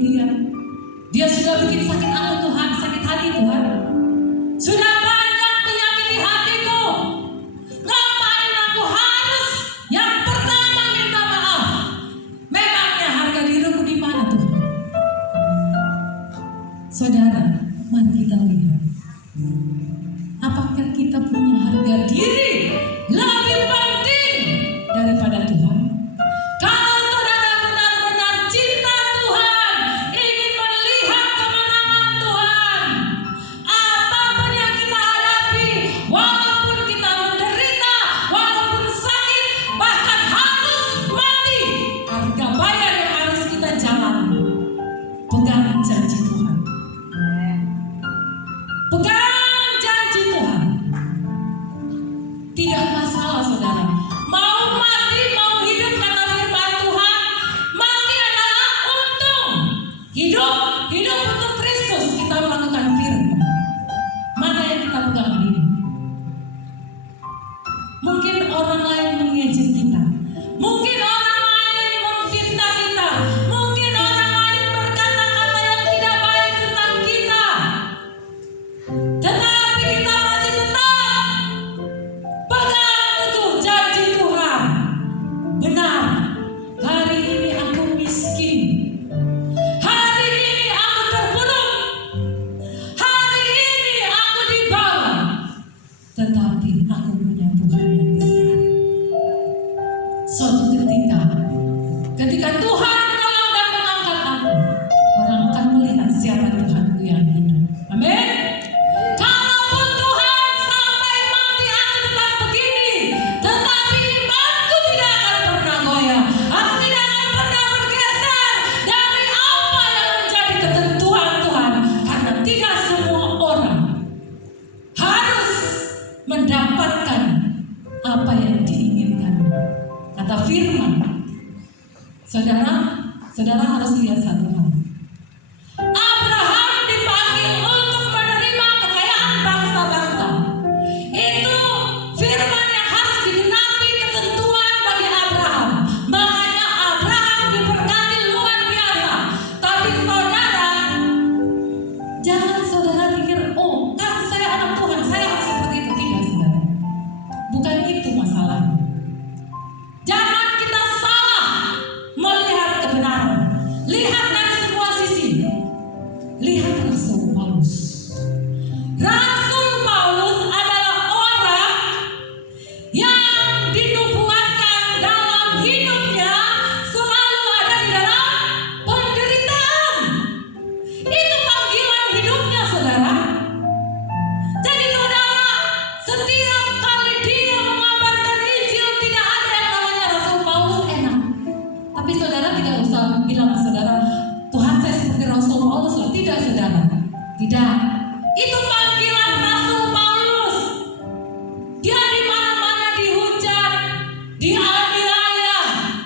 dia. Dia sudah bikin sakit aku Tuhan, sakit hati Tuhan. Sudah banyak menyakiti hatiku. Ngapain aku harus yang pertama minta maaf? Memangnya harga diriku di mana Tuhan? Saudara, mari kita lihat. Apakah kita punya harga diri lebih penting daripada Tuhan? Kalau saudara benar-benar cinta Tuhan, ingin melihat kemenangan Tuhan, apapun yang kita hadapi, walaupun kita menderita, walaupun sakit, bahkan harus mati, harga bayar yang harus kita jalani. Pegang janji Tuhan. Pegang janji Tuhan. Tidak masalah saudara. Mau mati, mau hidup, kata firman Tuhan. Mati adalah untung. Hidup untuk Kristus. Kita melakukan firman. Mana yang kita pegang hari ini? Mungkin orang lain mengejek kita. Mungkin orang lain memfitnah kita. Mungkin orang lain berkata-kata yang tidak baik tentang kita. Tetapi kita masih tetap pegang teguh janji Tuhan. Benar, hari ini aku miskin. Hari ini aku terpuruk. Hari ini aku di bawah. Tetapi aku punya Tuhan yang besar. Suatu ketika Tuhan menolong dan mengangkat aku, orang akan melihat siapa Tuhanku yang hidup. Amin. Kalaupun Tuhan sampai mati aku tetap begini, tetapi imanku tidak akan pernah goyah. Aku tidak akan pernah bergeser dari apa yang menjadi ketentuan Tuhan. Karena tidak semua orang harus mendapatkan apa yang diinginkan. Kata firman, saudara harus lihat satu hal. Abraham dipanggil untuk menerima kekayaan bangsa-bangsa. Itu firman yang harus digenapi ketentuan bagi Abraham. Makanya Abraham diberkati luar biasa. Tapi saudara, jangan saudara pikir, oh kan saya anak Tuhan, saya harus seperti itu. Tidak saudara. Bukan itu masalahnya. Jangan kita salah melihat kebenaran. Lihat dari semua sisi. Lihat Rasul Paulus. Rasul Paulus adalah orang yang dinubuatkan dalam hidupnya selalu ada di dalam penderitaan. Itu panggilan hidupnya saudara. Jadi saudara, setiap kali dia mengabarkan Injil, tidak ada yang namanya Rasul Paulus enak. Tapi saudara tidak usah bilang saudara, Tuhan saya seperti Rasul Paulus lah. Tidak saudara, tidak. Itu panggilan Rasul Paulus. Dia di mana-mana dihujat, dianiaya,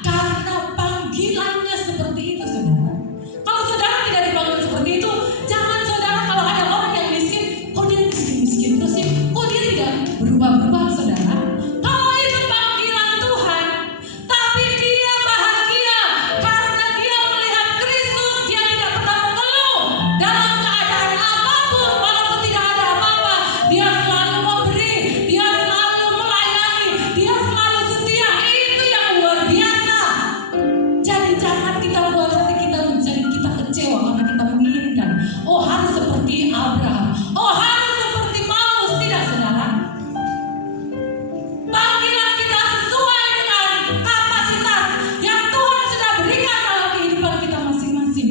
karena panggilannya seperti itu saudara. Kalau saudara tidak dipanggil seperti itu, jangan saudara kalau ada orang yang miskin, kok dia miskin terus sih, kok dia tidak berubah-ubah saudara. Kalau itu panggilan Tuhan, tapi dia bahagia karena dia melihat Kristus, dia tidak pernah mengeluh dalam keadaan apapun, walaupun tidak ada apa-apa, dia selalu memberi, dia selalu melayani, dia selalu setia. Itu yang luar biasa. Jadi jangan kita buat hati kita menjadi kita kecewa karena kita menginginkan, oh harus seperti Abraham, oh harus seperti Paulus. Tidak saudara. Panggilan kita sesuai dengan kapasitas yang Tuhan sudah berikan dalam kehidupan kita masing-masing.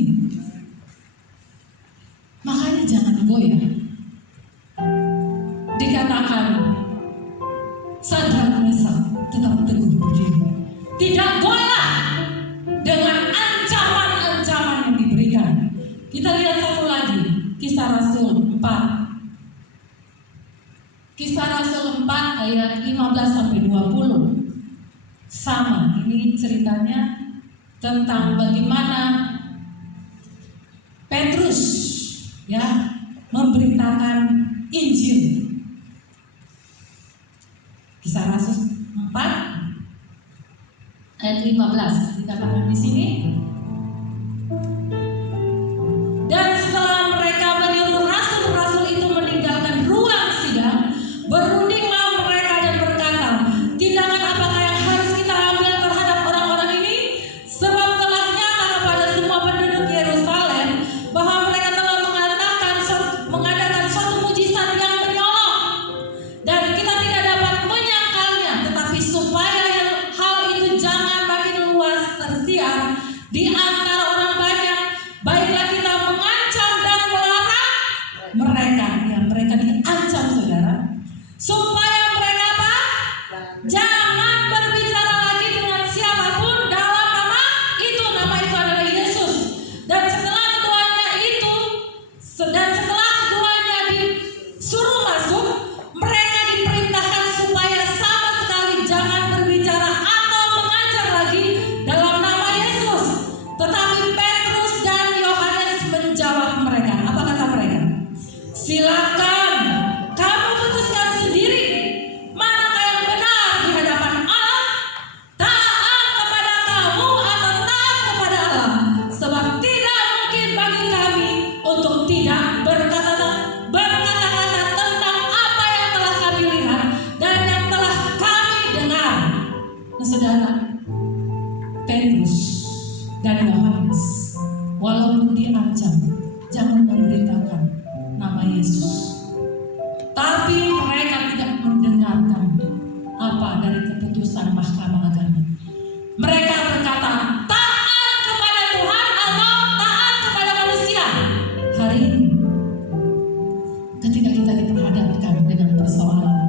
Makanya jangan goyah. Dikatakan Sadrak Mesak tetap teguh berdiri, tidak goyah dengan ancaman-ancaman yang diberikan. Kita lihat satu lagi, Kisah Rasul 4. Kisah Rasul 4 ayat 15-20. Sama, ini ceritanya tentang bagaimana Petrus ya memberitakan Injil. Kisah Rasul 4 ayat 15 dikatakan di sini. Petrus dan Yohanes, walaupun diancam jangan memberitakan nama Yesus, tapi mereka tidak mendengarkan apa dari keputusan Mahkamah Agama. Mereka berkata, taat kepada Tuhan atau taat kepada manusia. Hari ini, ketika kita diperhadapkan dengan persoalan,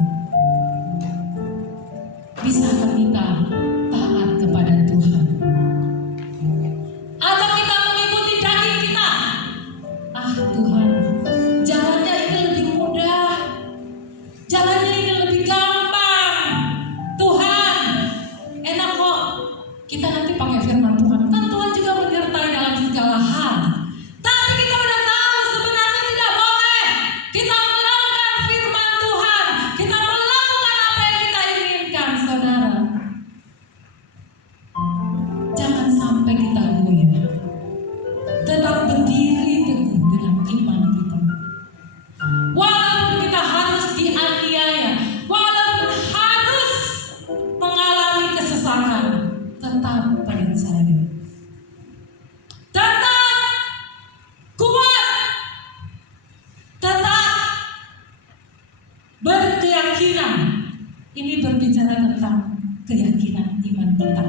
bisakah kita taat kepada Tuhan? Atau kita mengikuti daging kita? Tuhan, jalannya ini lebih mudah, jalannya ini lebih gampang. Tuhan, enak kok. Kita nanti pakai firman Tuhan. Kan Tuhan juga menyertai dalam segala hal. Tapi kita udah tahu sebenarnya tidak boleh. Kita melakukan firman Tuhan. Kita melakukan apa yang kita inginkan, saudara. Jangan sampai kita goyah. Tetap berdiri teguh dengan iman kita. Walaupun kita harus dianiaya, walaupun harus mengalami kesesakan, tetap percaya. Tetap kuat. Tetap berkeyakinan. Ini berbicara tentang keyakinan iman kita,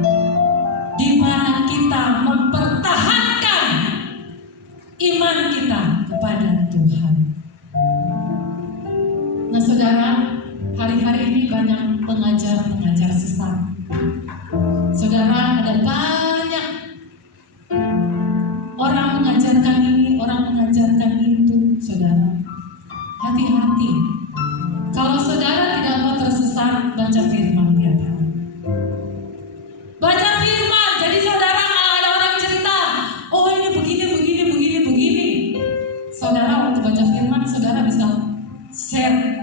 di mana kita mempertahankan iman kita kepada Tuhan. Nah saudara, hari-hari ini banyak pengajar-pengajar sesat. Saudara, ada banyak orang mengajarkan ini, orang mengajarkan itu. Saudara, hati-hati. Kalau saudara tidak mau tersesat, baca firman tiap hari. Baca firman. Jadi saudara, kalau ada orang cerita, oh ini begini. Saudara, waktu baca firman, saudara bisa share,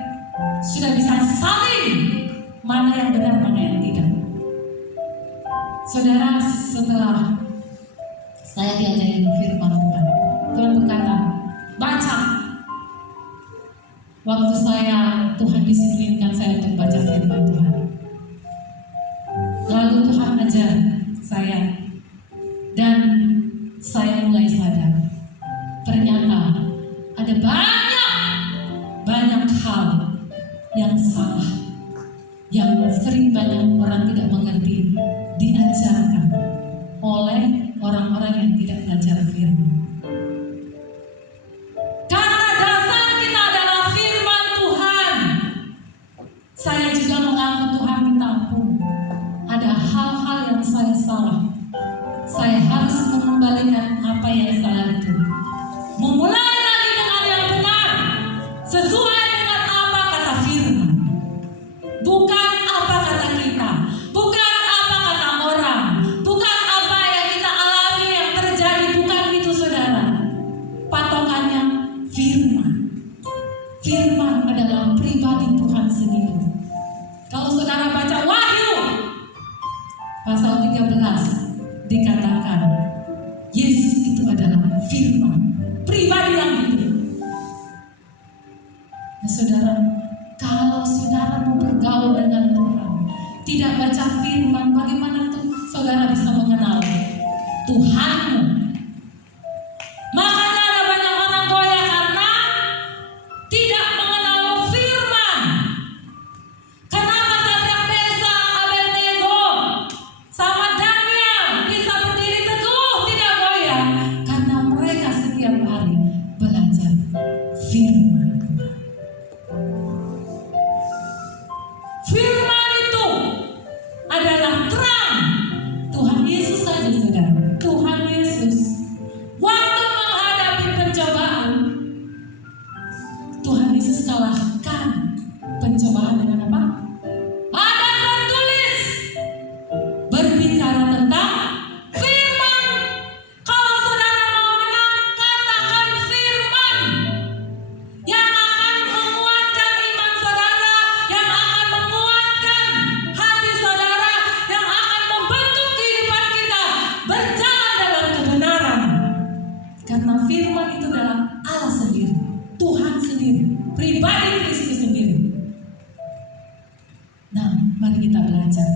sudah bisa saling mana yang benar, mana yang tidak. Saudara, setelah saya diajarin firman Tuhan, Tuhan berkata, baca. Waktu Tuhan disiplinkan saya untuk baca firman Tuhan. Lalu Tuhan ajar saya, dan saya mulai sadar, ternyata ada banyak hal yang salah, yang sering banyak orang tidak mengerti, diajarkan oleh orang-orang yang tidak belajar firman. Karena dasar kita adalah firman Tuhan. Saya juga mengaku Tuhan minta ampun. Ada hal-hal yang saya salah. Saya harus mengembalikan apa yang salah itu. Memulai lagi dengan yang benar, sesuai dengan apa kata firman. Bukan apa kata kita, bukan apa kata orang, bukan apa yang kita alami yang terjadi, bukan itu saudara. Patokannya firman. Firman adalah pribadi Tuhan sendiri. Kalau saudara baca Wahyu pasal 13, dikatakan Yesus itu adalah firman, pribadi yang hidup. Nah saudara, kalau saudara mau bergaul dengan Tuhan, tidak baca firman, bagaimana tuh saudara bisa mengenal Tuhanmu? Makanya ada banyak orang goyah karena tidak mengenal firman. Kenapa Sadrak, Mesach, Abednego sama Daniel bisa berdiri teguh tidak goyah? Karena mereka setiap hari belajar firman. Firman itu adalah terang. Tuhan Yesus saja saudara. Tuhan Yesus waktu menghadapi pencobaan, Tuhan Yesus kalahkan pencobaan dengan apa? Ada tertulis berbicara tentang firman. Kalau saudara mau menang, katakan firman yang akan menguatkan iman saudara, yang akan menguatkan hati saudara, yang akan membentuk kehidupan kita berjalan dalam kebenaran. Karena firman itu adalah Allah sendiri, Tuhan sendiri, pribadi Kristus sendiri. Nah, mari kita belajar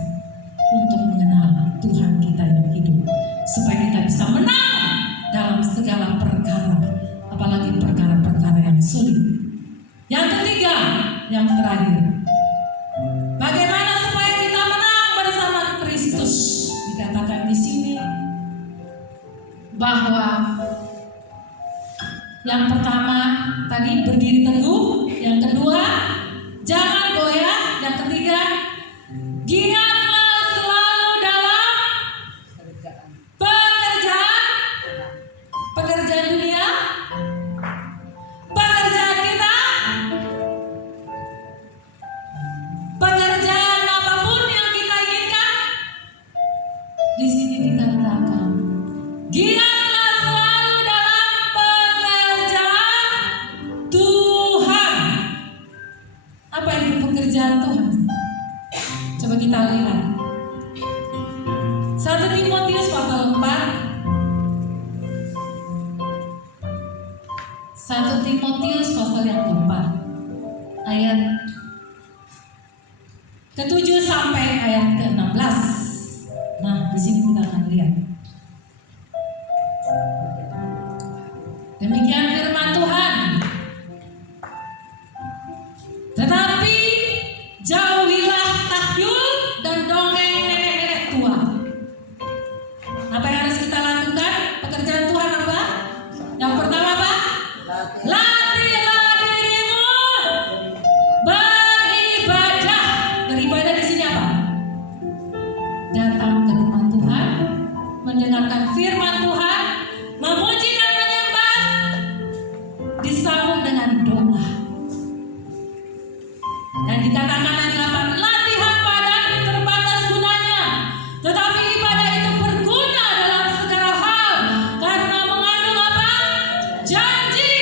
untuk mengenal Tuhan kita yang hidup. supaya kita bisa menang dalam segala perkara, apalagi perkara-perkara yang sulit. Yang ketiga, yang terakhir, bagaimana supaya kita menang bersama Kristus? Dikatakan di sini bahwa yang pertama tadi berdiri teguh, yang kedua jangan goyah, yang ketiga giatlah selalu dalam pekerjaan dunia, pekerjaan kita, pekerjaan apapun yang kita inginkan. Di sini dikatakan giatlah selalu dalam pekerjaan Tuhan. Apa itu pekerjaan Tuhan? Coba kita lihat 1 Timotius pasal 4. 1 Timotius pasal yang keempat, ayat ke-7 sampai ayat ke-16. Nah, di sini kita akan lihat. Demikian firman Tuhan. Tetapi jauhilah takyul dan dongeng nenek-nenek tua. Apa yang harus kita lakukan? Pekerjaan Tuhan apa? Yang pertama apa? Latihlah dirimu beribadah. Beribadah di sini apa? Datang ke rumah Tuhan, mendengarkan firman Tuhan, memuji dan menyembah, disambung dengan doa. Dan dikatakan ayat 8, latihan badan terbatas gunanya, tetapi ibadah itu berguna dalam segala hal, karena mengandung apa? Janji,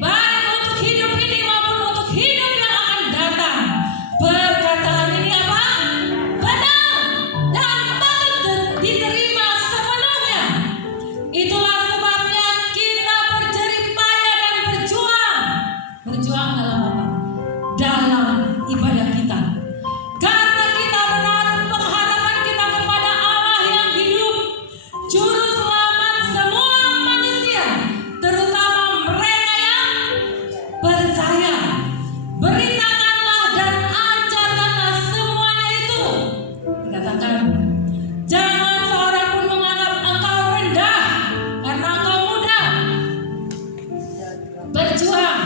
baik untuk hidup ini maupun untuk hidup yang akan datang. Perkataan ini apa? Benar dan patut diterima sepenuhnya. Itulah sebabnya kita berjerih payah dan berjuang. Berjuang dalam apa? Dalam ibadah kita. Karena kita menaruh pengharapan kita kepada Allah yang hidup, Juru Selamat semua manusia, terutama mereka yang percaya. Beritakanlah dan ajarkanlah semuanya itu. Dikatakan, jangan seorang pun menganggap engkau rendah karena engkau muda. Berjuang.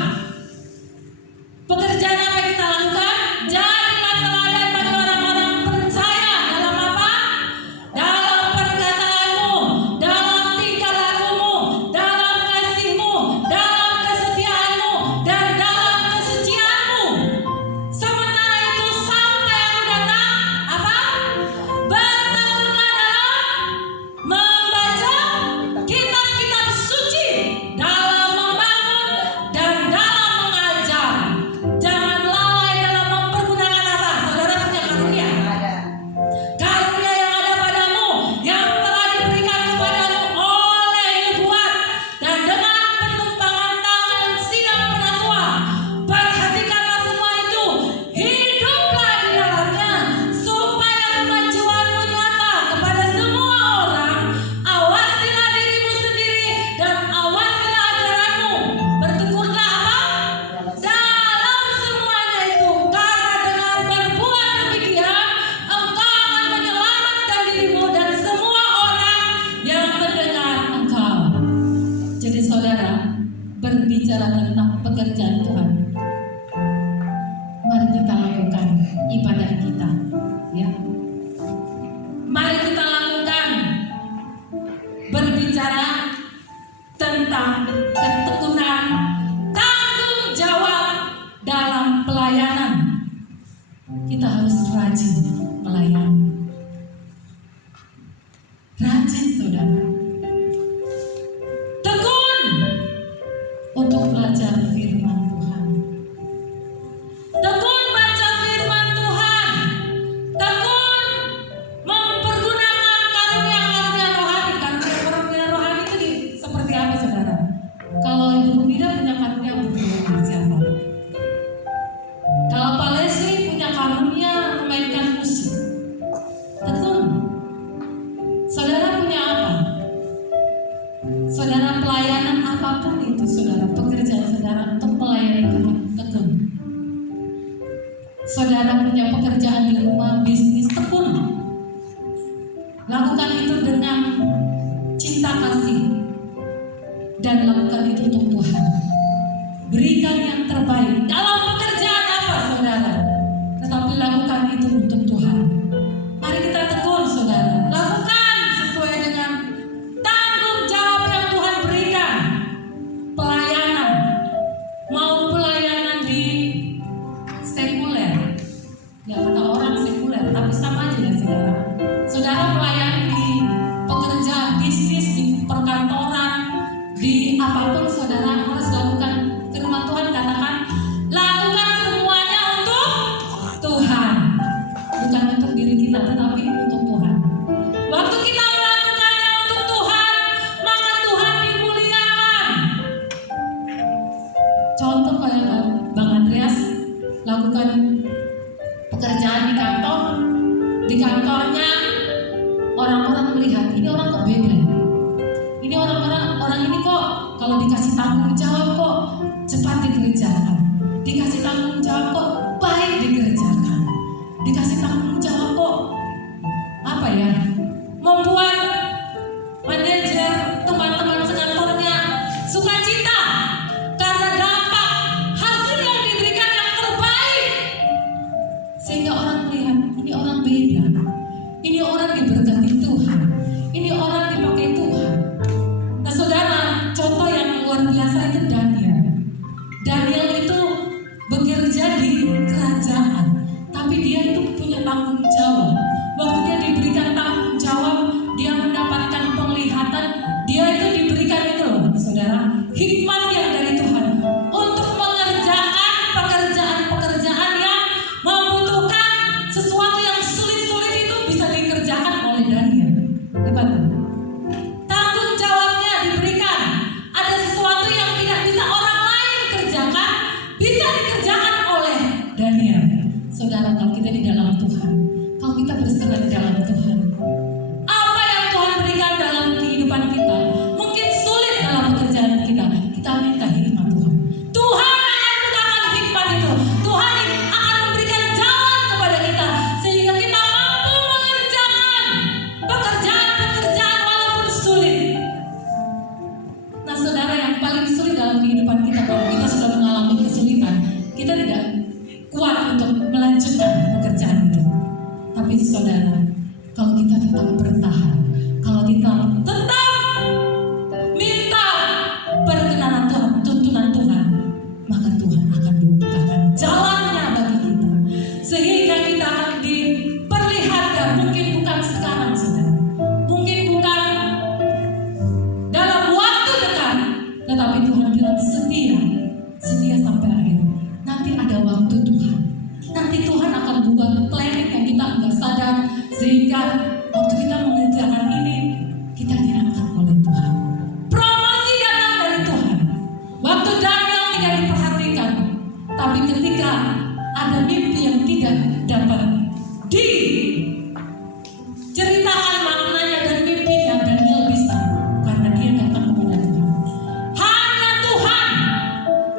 Pekerjaan apa yang kita lakukan? Jadilah teladan bagi orang-orang percaya dalam apa? Dalam perkataanmu, dalam tingkah lakumu, dalam kasihmu, dalam kesetiaanmu, dan dalam kesucianmu. Sementara itu sampai aku datang, apa? Bertekunlah dalam membaca kitab-kitab suci, dalam membangun dan dalam mengajar. Jangan lalai dalam mempergunakan apa? Saudara punya karunia. Karunia yang ada padamu, yang telah diberikan kepadamu oleh nubuat dan dengan penumpangan tangan sidang penatua. Perhatikanlah semua itu, hiduplah di dalamnya, supaya kemajuanmu nyata kepada semua orang. Awasilah dirimu sendiri dan awasilah ajaranmu. Bertekunlah apa? Dalam semuanya itu, karena dengan berbuat demikian engkau akan menyelamatkan dirimu dan semua orang yang mendengar engkau. Jadi saudara, berbicara tentang pekerjaan Tuhan, mari kita lakukan ibadah kita, ya. Mari kita lakukan berbicara tentang ketekunan, tanggung jawab dalam pelayanan. Kita harus rajin melayani. Rajin saudara. Tekun untuk belajar firman Tuhan. Tekun baca firman Tuhan. Tekun mempergunakan karunia-karunia rohani. Karunia-karunia rohani itu seperti apa saudara? Kalau Saudara, pelayanan apapun itu, saudara, pekerjaan saudara untuk melayani Tuhan, tekun. Saudara punya pekerjaan di rumah, bisnis, tekun. Lakukan itu dengan cinta kasih dan lakukan itu untuk Tuhan. Berikan yang terbaik dalam pekerjaan apa, saudara, tetapi lakukan itu untuk Tuhan. Mari kita tekun, saudara. Lakukan sesuai dengan tanggung jawab yang Tuhan berikan. Pelayanan, mau pelayanan di sekuler, ya kata orang sekuler, tapi sama aja ya, saudara. Saudara pelayanan di pekerjaan, bisnis, di perkantoran, di apapun, saudara harus lakukan. Firman Tuhan katakan, lakukan semuanya untuk Tuhan, bukan untuk diri kita, tetapi untuk Tuhan. Waktu kita melakukannya untuk Tuhan, maka Tuhan dimuliakan. Contoh kayak Bang Andreas lakukan pekerjaan di kantor, di kantornya orang-orang melihat ini orang kok beda. Ini orang ini kok kalau dikasih tanggung jawab kok cepat dikerjakan. Dikasih tanggung jawab kok baik dikerjakan. Dikasih tanggung jawab kok apa ya? Membuat manajer, teman-teman sekantornya sukacita karena dampak hasil yang diberikan yang terbaik. Sehingga orang melihat ini orang beda. Ini orang diberkati Tuhan. Ini orang dipakai Tuhan. Nah, saudara, contoh yang luar biasa itu Daniel. Daniel itu bekerja di kerajaan, tapi dia itu punya tanggung jawab. Waktu dia diberikan tanggung jawab, dia mendapatkan penglihatan, dia itu diberikan itu loh, saudara, hikmat yang dari Tuhan untuk mengerjakan pekerjaan-pekerjaan yang membutuhkan sesuatu yang sulit-sulit itu bisa dikerjakan oleh Daniel. Hebat. Tanggung jawabnya diberikan. Ada sesuatu yang tidak bisa orang lain kerjakan, bisa dikerjakan oleh Daniel. Saudara, kalau kita di dalam Tuhan, kalau kita berserah di dalam Tuhan, apa yang Tuhan berikan dalam kehidupan kita, mungkin sulit dalam pekerjaan kita, kita minta hikmat Tuhan. Tuhan akan bukakan hikmat itu. Tuhan akan memberikan jalan kepada kita sehingga kita mampu mengerjakan pekerjaan-pekerjaan walaupun sulit. Nah, saudara, yang paling sulit dalam kehidupan kita, kalau kita sudah mengalami kesulitan, kita tidak kuat untuk melanjutkan pekerjaan itu. Tapi saudara, kalau kita tetap bertahan, kalau kita tetap minta perkenanan Tuhan, tuntunan Tuhan, maka Tuhan akan membukakan jalannya bagi kita, sehingga kita akan diperlihatkan. Mungkin bukan sekarang, saudara, mungkin bukan dalam waktu dekat, tetapi Tuhan bilang setia sampai akhir. Nanti ada waktu Tuhan. Nanti Tuhan akan buat planning yang kita nggak sadar, sehingga waktu kita mengerjakan ini, kita diangkat oleh Tuhan. Promosi datang dari Tuhan. Waktu Daniel tidak diperhatikan, tapi ketika ada mimpi yang tidak dapat diceritakan maknanya dan mimpinya, Daniel bisa karena dia datang kepada Tuhan. Hanya Tuhan,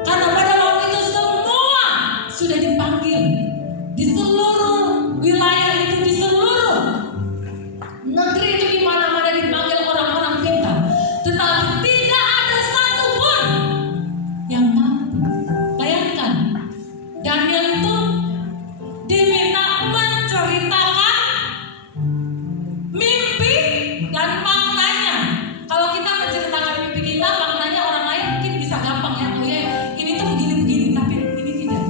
karena pada waktu itu semua sudah dipanggil di seluruh wilayah itu, di seluruh negeri itu, di mana-mana dipanggil orang-orang pintar, tetapi tidak ada satupun yang mampu. Bayangkan, Daniel itu diminta menceritakan mimpi dan maknanya. Kalau kita menceritakan mimpi kita, maknanya orang lain mungkin bisa gampang ya, oh ya ini tuh begini-begini, tapi ini tidak.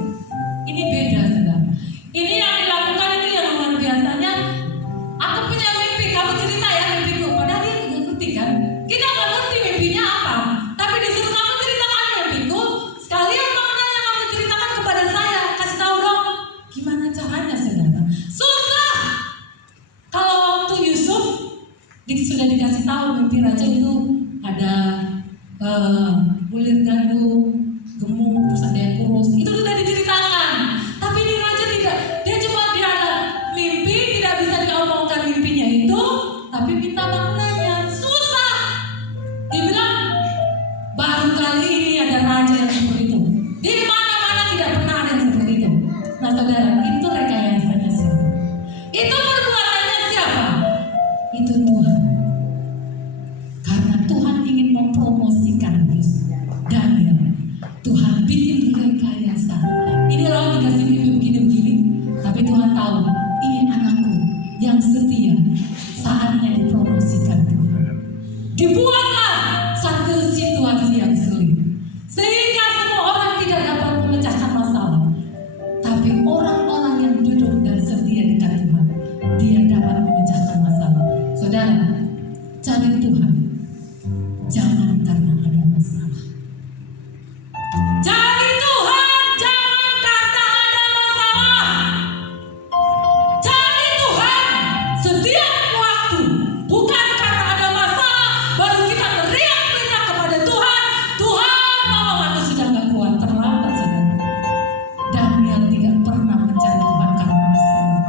Ini beda, saudara. Ini yang dilakukan itu yang luar biasanya. Aku punya mimpi, kamu cerita ya mimpiku. Padahal dia nggak ngerti kan? Kita nggak ngerti mimpinya apa, tapi disuruh kamu ceritakan mimpiku. Sekalian maknanya kamu ceritakan kepada saya. Kasih tahu dong, gimana caranya, saudara? Susah. Kalau waktu Yusuf sudah dikasih tahu mimpi raja itu ada bulir gandum, gemuk, terus ada yang kurus, itu sudah diceritakan. Tapi ini raja tidak, dia cuma dia ada mimpi, tidak bisa diomongkan mimpinya itu, tapi minta maknanya. Susah. Dia bilang Dibuatlah satu situasi yang sulit sehingga semua orang tidak dapat memecahkan masalah. Tapi orang-orang yang duduk dan setia dekat Tuhan, dia dapat memecahkan masalah. Saudara, cari Tuhan, jangan karena ada masalah. Cari Tuhan, jangan karena ada masalah. Cari Tuhan setiap waktu, bukan karena ada masalah baru kita teriak-teriak kepada Tuhan, Tuhan tolong aku sudah gak kuat. Terlambat, saudara. Daniel tidak pernah mencari Tuhan karena masalah.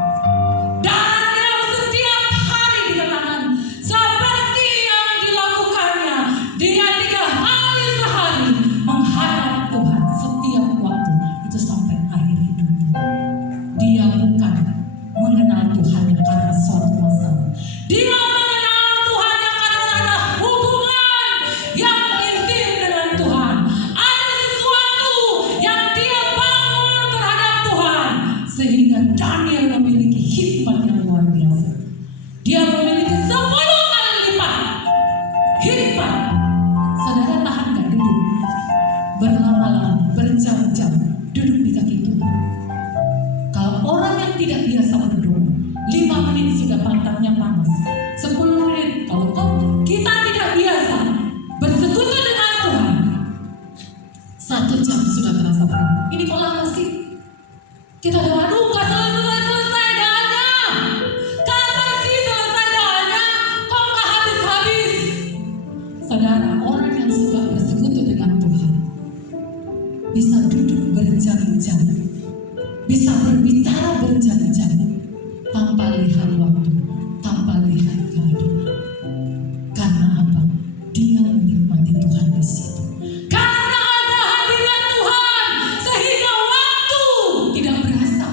Daniel setiap hari dikatakan seperti yang dilakukannya, dia 3 kali sehari menghadap Tuhan setiap waktu, itu sampai akhir hidupnya. Dia bukan mengenal Tuhannya karena suatu masalah. Dia mengenal Tuhannya karena ada hubungan yang intim dengan Tuhan. Ada sesuatu yang dia bangun terhadap Tuhan, sehingga Daniel memiliki hikmat yang luar biasa. Dia memiliki 10 kali lipat hikmat. Saudara, tahan gak duduk berlama-lama, berjam-jam duduk di kaki Tuhan? Kalau orang yang tidak biasa berdoa, 5 menit sudah pantatnya panas, 10 menit. Kalau kita tidak biasa bersekutu dengan Tuhan, 1 jam sudah terasa berat. Ini kok lama sih? Kita doa, aduh gak selesai doanya. Kapan sih selesai doanya? Kok gak habis-habis? Saudara, orang yang suka bersekutu dengan Tuhan bisa duduk berjam-jam, bisa berbicara berjam-jam tanpa lihat waktu, tanpa lihat keadaan. Karena apa? Dia menikmati Tuhan di situ. Karena ada hadirat Tuhan, sehingga waktu tidak berasa.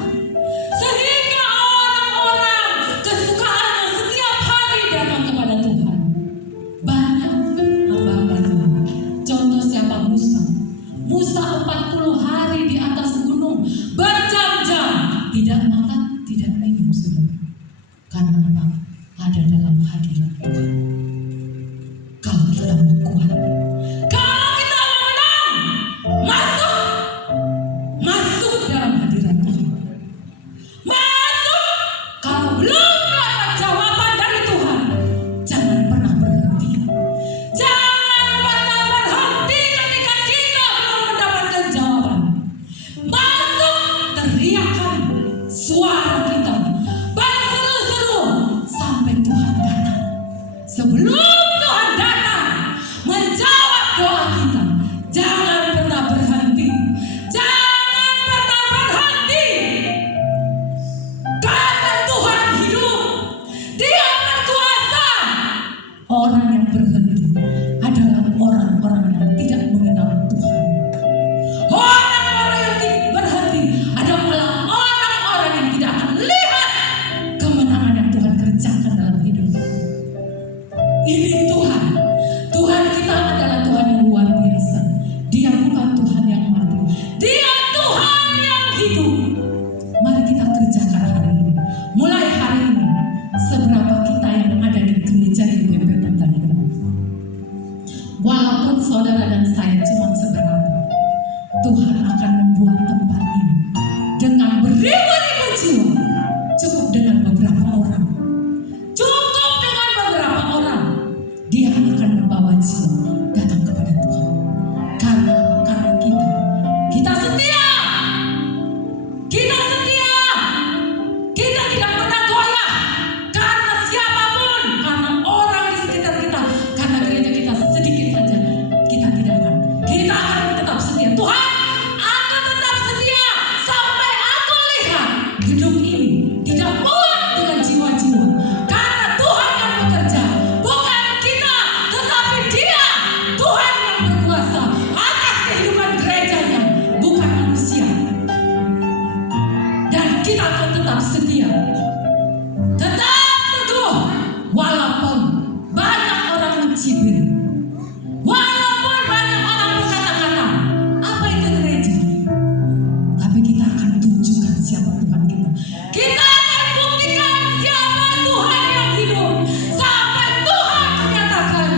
Sehingga orang-orang kesukaannya setiap hari datang kepada Tuhan. Banyak hamba-hamba Tuhan. Contoh siapa? Musa. Musa 40 hari di atas gunung berjam-jam, tidak makan, tidak minum, saudara. Karena apa? Ada dalam hadirat Tuhan. Kalau kita mau kuat, kalau kita mau menang, masuk dalam hadirat Tuhan. Masuk. Kalau belum dapat jawaban dari Tuhan, jangan pernah berhenti. Jangan pernah berhenti ketika kita belum mendapatkan jawaban. Masuk, teriakan suara kita, berseru-seru sampai Tuhan datang. Sebelum Tuhan datang menjawab doa kita, jangan pernah berhenti. Jangan pernah berhenti. Karena Tuhan hidup, Dia berkuasa. Orang yang berhenti adalah orang-orang yang tidak mengenal Tuhan. Orang-orang yang berhenti adalah orang-orang yang tidak akan lihat kemenangan yang Tuhan kerjakan dalam hidup. Ini Tuhan. Tuhan kita adalah Tuhan yang luar biasa. Dia bukan Tuhan yang mati. Dia Tuhan yang hidup. Mari kita kerjakan hari ini. Mulai hari ini, seberapa kita yang ada di gereja di UMP Pentanegara. Walaupun saudara dan saya cuma seberapa, Tuhan akan membuat tempat ini dengan beribu-ribu jiwa. Cukup dengan beberapa orang. Cukup dengan beberapa orang. Dia akan membawa jiwa datang kepada Tuhan. Karena kita setia. Kita setia. Kita tidak pernah goyah karena siapapun, karena orang di sekitar kita, karena gereja kita sedikit saja. Kita tidak akan. Kita akan tetap setia. Tuhan, aku tetap setia sampai aku lihat gedung ini tidak muat dengan jiwa-jiwa. Karena Tuhan yang bekerja, bukan kita, tetapi Dia, Tuhan yang berkuasa atas kehidupan gerejanya, bukan manusia. Dan kita akan tetap setia, tetap teguh, walaupun banyak orang mencibir, walaupun banyak orang berkata-kata, apa itu gereja? Tapi kita akan tunjukkan siapa Tuhan kita. Kita akan buktikan siapa Tuhan yang hidup sampai Tuhan menyatakan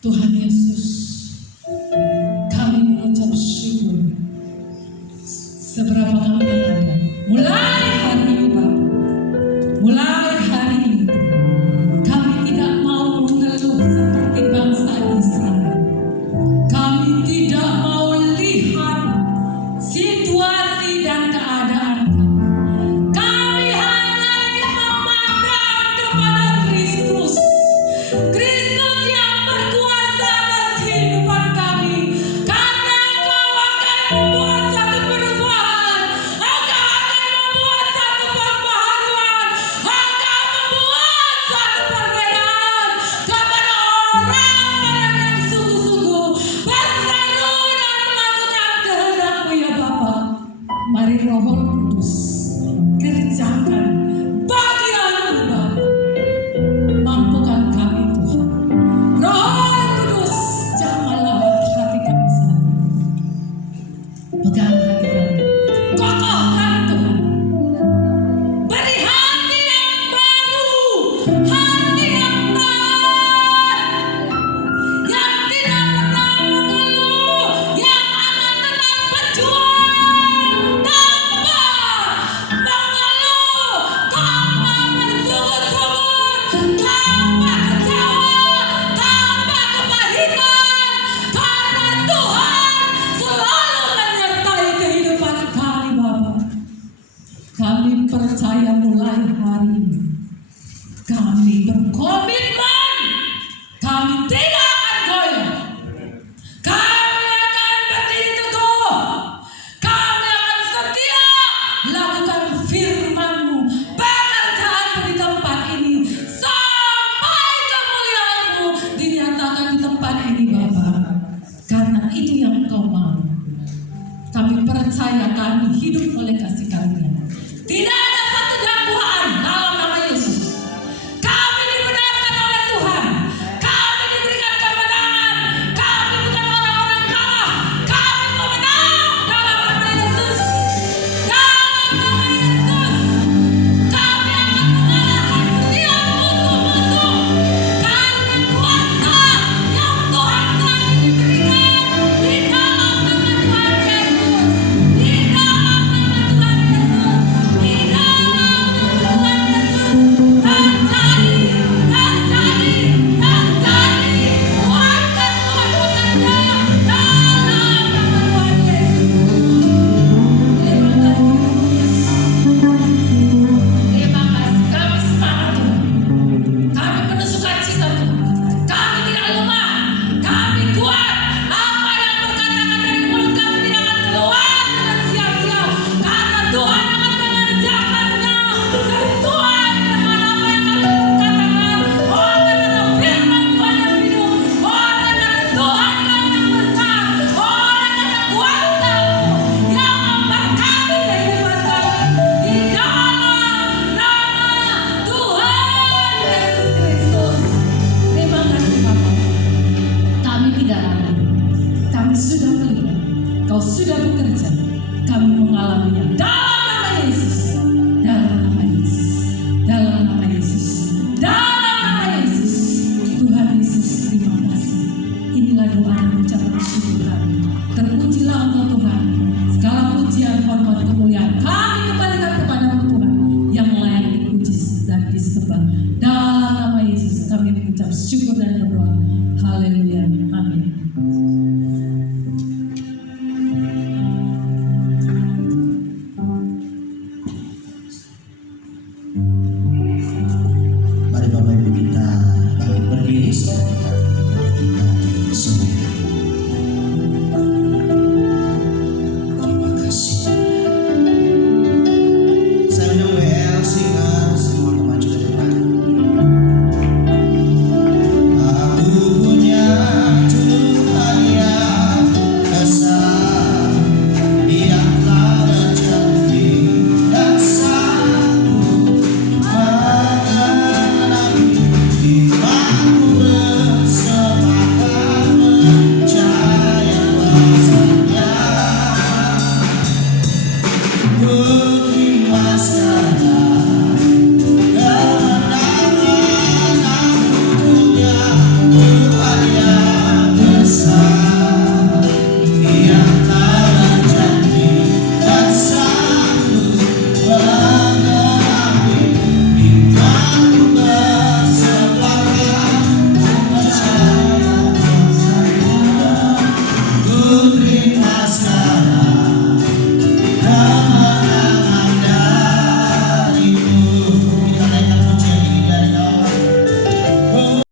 Tuhan Yesus, kami mengucap syukur seberapa kami yang ada. Mulai hari ini Bapak, mulai hari ini kami tidak mau mengeluh seperti bangsa Israel. Kami tidak mau lihat situasi dan keadaan kami. Kami hanya ingin memandang kepada Kristus. Kristus yang berkuasa atas kehidupan kami. Karena Engkau akan membuat satu perubahan. Engkau akan membuat satu pembaharuan. Engkau membuat satu perbedaan kepada orang-orang yang sungguh-sungguh berseru dan melakukan kehendak-Mu ya Bapa. Mari Roh Kudus kerjakan bagian-Mu Bapa. Mampukan kami Tuhan. Roh Kudus jamahlah hati kami sekarang. Pegang hati kami. Kokohkan Tuhan. Beri hati yang baru. Hati yang taat. Yang tidak pernah mengeluh. Yang akan tetap berjuang. Tanpa mengeluh. Tanpa bersungut-sungut. Tanpa kecewa. Tanpa kepahitan. Karena Tuhan selalu menyertai kehidupan kami Bapa. Kami percaya mulai hari ini kami berkomitmen. Kami tidak akan goyah. Kami akan berdiri teguh. Kami akan setia lakukan firman-Mu, pekerjaan-Mu di tempat ini sampai kemuliaan-Mu dinyatakan di tempat ini Bapa. Karena itu yang Engkau mau. Kami percaya kami hidup oleh kasih karunia. Tidak ada satu dakwaan dalam nama Yesus. Kami dibenarkan oleh Tuhan. Kami diberikan kemenangan. Kami bukan orang-orang kalah. Kami pemenang dalam nama Yesus. Dalam nama Yesus. Kami akan mengalahkan setiap musuh-musuh. Karena kuasa yang Tuhan telah diberikan di dalam nama Tuhan Yesus. Di dalam nama Tuhan Yesus. Di dalam nama Tuhan Yesus. Terjadi, terjadi, terjadi. Kuasa Tuhan bekerja dalam nama Tuhan Yesus. Terima kasih. Terima kasih. Kami semangat Tuhan. Kami penuh sukacita Tuhan. Kami tidak lemah. Kami kuat. Apa yang berkatakan dari mulut kami tidak akan keluar dengan sia-sia. Karena Tuhan akan mengerjakannya sesuai dengan apa yang kami katakan. Oleh karena firman Tuhan yang hidup. Oleh karena Tuhan yang besar. Oleh karena kuasa-Mu yang memberkati kehidupan kami. Di dalam nama Tuhan Yesus Kristus. Terima kasih Bapak. Kami tidak lama. Kami sudah melihat. Kau sudah bekerja. Kami mengalaminya. Dalam nama Yesus. Dalam nama Yesus. Dalam nama Yesus. Dalam nama Yesus. Tuhan Yesus, terima kasih. Inilah doa dan ucapan syukur kami. Terpujilah Engkau Tuhan. Segala pujian, hormat, kemuliaan kami kembalikan kepada-Mu Tuhan yang layak dipuji dan disembah. Dalam nama Yesus kami mengucap syukur dan berdoa. Haleluya.